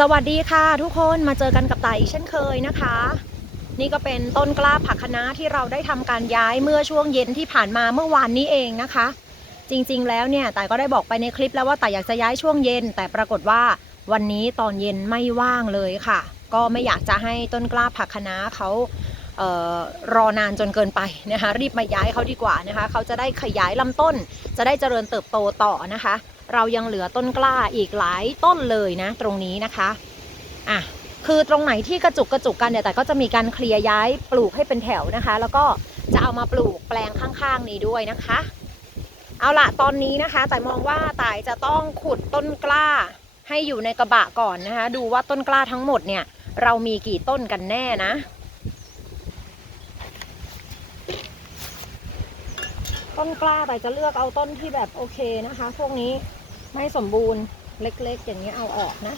สวัสดีค่ะทุกคนมาเจอกันกับต่ายอีกเช่นเคยนะคะ นี่ก็เป็นต้นกล้าผักคะน้าที่เราได้ทำการย้ายเมื่อช่วงเย็นที่ผ่านมาเมื่อวานนี้เองนะคะ จริงๆ แล้วเนี่ยต่ายก็ได้บอกไปในคลิปแล้วว่าต่ายอยากจะย้ายช่วงเย็น แต่ปรากฏว่าวันนี้ตอนเย็นไม่ว่างเลยค่ะ ก็ไม่อยากจะให้ต้นกล้าผักคะน้าเขาเอ่อรอนานจนเกินไปนะคะรีบมาย้ายเขาดีกว่านะคะเขาจะได้ขยายลำต้น จะได้เจริญเติบโตต่อนะคะ เรายังเหลือต้นกล้าอีกหลายต้นเลยนะ ตรงนี้นะคะอะคือตรงไหนที่กระจุกกระจุกกันเนี่ยแต่ก็จะมีการเคลียร์ย้ายปลูกให้เป็นแถวนะคะ แล้วก็จะเอามาปลูกแปลงข้างๆนี้ด้วยนะคะ เอาละตอนนี้นะคะ แต่มองว่าต่ายจะต้องขุดต้นกล้าให้อยู่ในกระบะก่อนนะคะ ดูว่าต้นกล้าทั้งหมดเนี่ย เรามีกี่ต้นกันแน่นะ ต้นกล้าแต่จะเลือกเอาต้นที่แบบโอเคนะคะ พวกนี้ไม่สมบูรณ์เล็กๆ อย่างนี้เอาออกนะ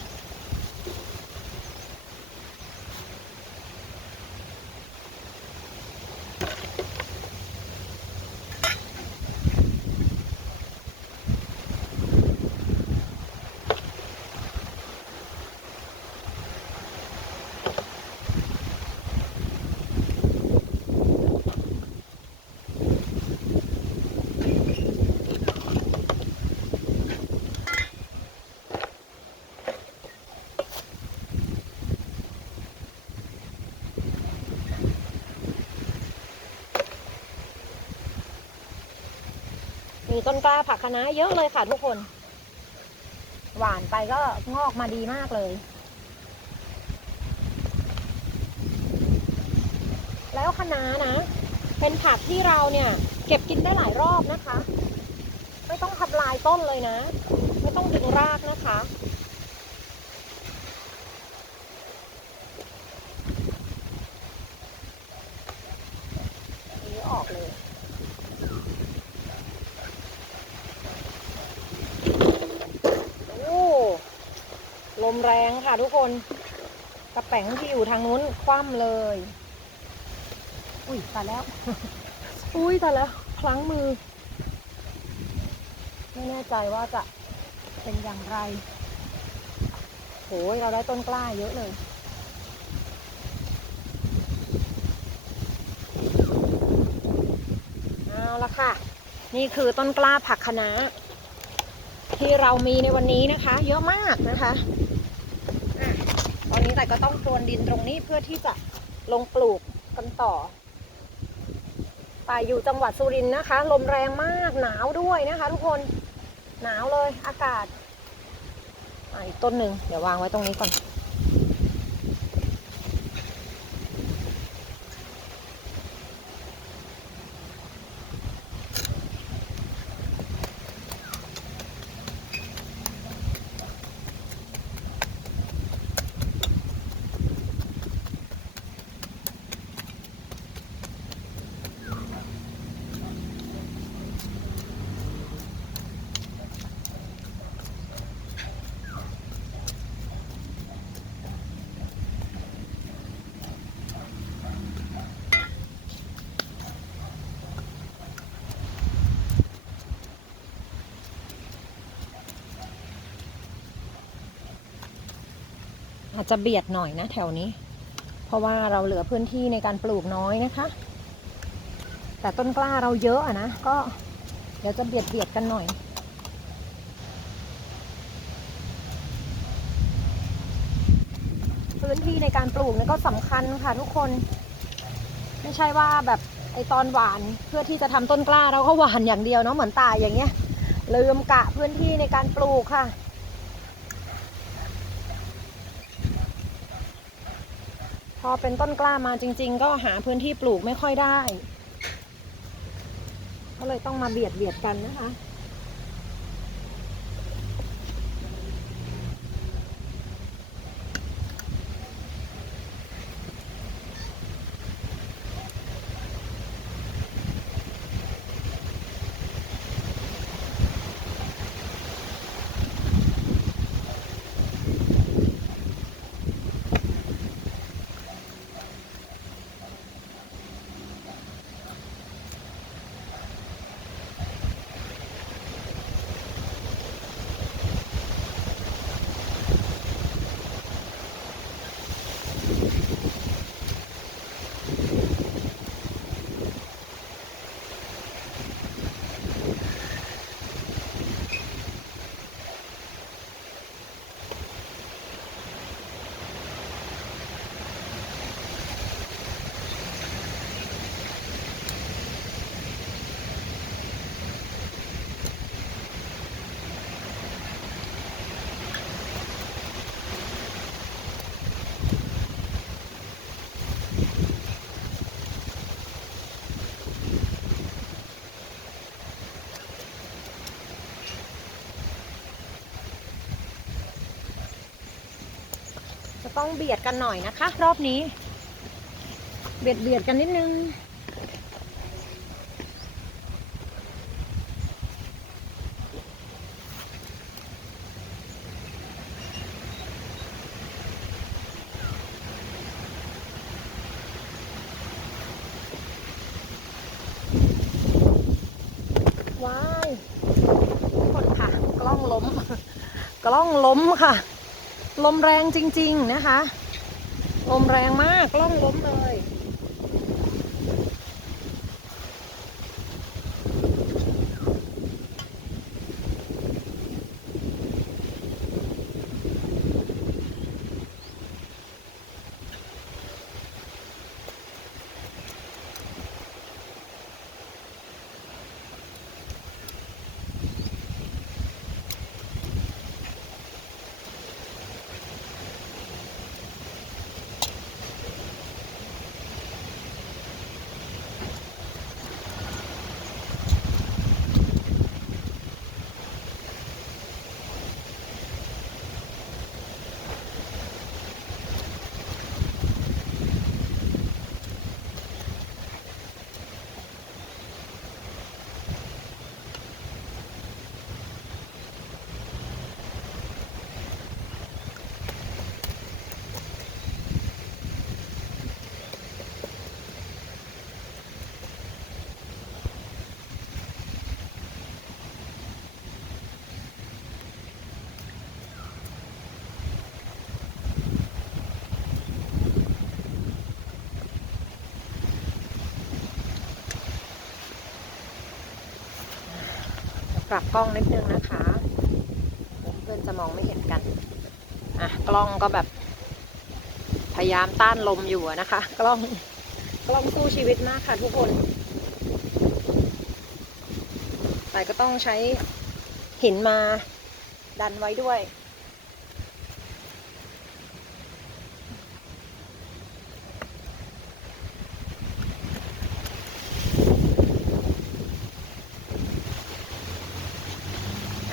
ต้นกล้าผักคะน้าเยอะเลยค่ะทุกคน หวานไปก็งอกมาดีมากเลย แล้วคะน้านะ เป็นผักที่เราเนี่ย เก็บกินได้หลายรอบนะคะ ไม่ต้องทำลายต้นเลยนะ ไม่ต้องดึงรากนะคะ นี้ออกเลย โอ้ ลม แรงค่ะทุกคน กระแป๋งที่อยู่ทางนู้นคว่ำเลย อุ้ยตายแล้ว อุ้ยตายแล้ว คลั้งมือ ไม่แน่ใจว่าจะเป็นอย่างไรโหยเราได้ต้นกล้าเยอะเลยเอาละค่ะ นี่คือต้นกล้าผักคะน้าที่เรามีในวันนี้นะคะ เยอะมากนะคะ แต่ก็ต้องพรวนดินตรงนี้เพื่อที่จะลงปลูกกันต่อป่าอยู่จังหวัดสุรินทร์นะคะ ลมแรงมากหนาวด้วยนะคะ ทุกคนหนาวเลยอากาศอีกต้นหนึ่งเดี๋ยววางไว้ตรงนี้ก่อน อาจจะเบียดหน่อยนะแถวนี้ เพราะว่าเราเหลือพื้นที่ในการปลูกน้อยนะคะ แต่ต้นกล้าเราเยอะอะนะ ก็เดี๋ยวจะเบียดเบียดกันหน่อยพื้นที่ในการปลูกนี่ก็สำคัญค่ะทุกคน ไม่ใช่ว่าแบบไอตอนหวานเพื่อที่จะทำต้นกล้าเราก็หวานอย่างเดียวเนาะเหมือนตายอย่างเงี้ยลืมกะพื้นที่ในการปลูกค่ะ อเป็นต้นกล้ามาจริง ๆ ก็หาพื้นที่ปลูกไม่ค่อยได้ ก็เลยต้องมาเบียดเบียดกันนะคะ ต้องเบียดกันหน่อยนะคะ รอบนี้ เบียดเบียดกันนิดนึงว้ายคนค่ะ กล้องล้ม กล้องล้มค่ะ ลมแรงจริง ๆ นะคะ ลมแรงมากล่องล้มเลย ปรับกล้องนิดนึงนะคะ เพื่อนจะมองไม่เห็นกัน อะกล้องก็แบบ พยายามต้านลมอยู่นะคะ กล้องกล้องสู้ชีวิตมากค่ะทุกคน แต่ก็ต้องใช้หินมาดันไว้ด้วย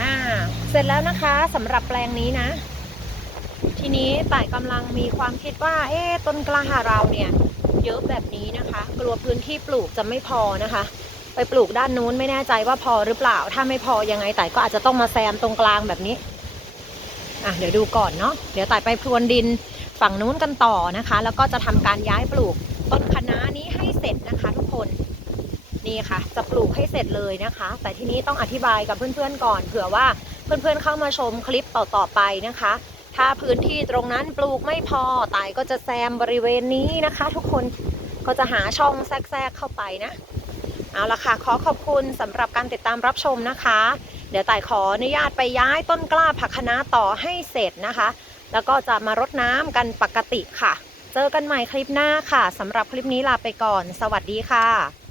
อ่า เสร็จแล้วนะคะสำหรับแปลงนี้นะ ทีนี้ต่ายกำลังมีความคิดว่า เอ๊ต้นกล้าหาเราเนี่ย เยอะแบบนี้นะคะ กลัวพื้นที่ปลูกจะไม่พอนะคะ ไปปลูกด้านนู้นไม่แน่ใจว่าพอหรือเปล่า ถ้าไม่พอยังไงต่ายก็อาจจะต้องมาแซมตรงกลางแบบนี้อะเดี๋ยวดูก่อนเนาะเดี๋ยวต่ายไปพรวนดินฝั่งนู้นกันต่อนะคะ แล้วก็จะทำการย้ายปลูกต้นคะน้านี้ให้เสร็จนะคะ ทุกคนนี่ค่ะ จะปลูกให้เสร็จเลยนะคะ แต่ทีนี้ต้องอธิบายกับเพื่อนๆก่อนเผื่อว่า เพื่อนๆเข้ามาชมคลิปต่อๆไปนะคะ ถ้าพื้นที่ตรงนั้นปลูกไม่พอตายก็จะแซมบริเวณนี้นะคะ ทุกคนก็จะหาช่องแทรกๆเข้าไปนะเอาละค่ะ ขอขอบคุณสำหรับการติดตามรับชมนะคะ เดี๋ยวต่ายขออนุญาตไปย้ายต้นกล้าผักคะน้าต่อให้เสร็จนะคะ แล้วก็จะมารดน้ำกันปกติค่ะ เจอกันใหม่คลิปหน้าค่ะสำหรับคลิปนี้ลาไปก่อน สวัสดีค่ะ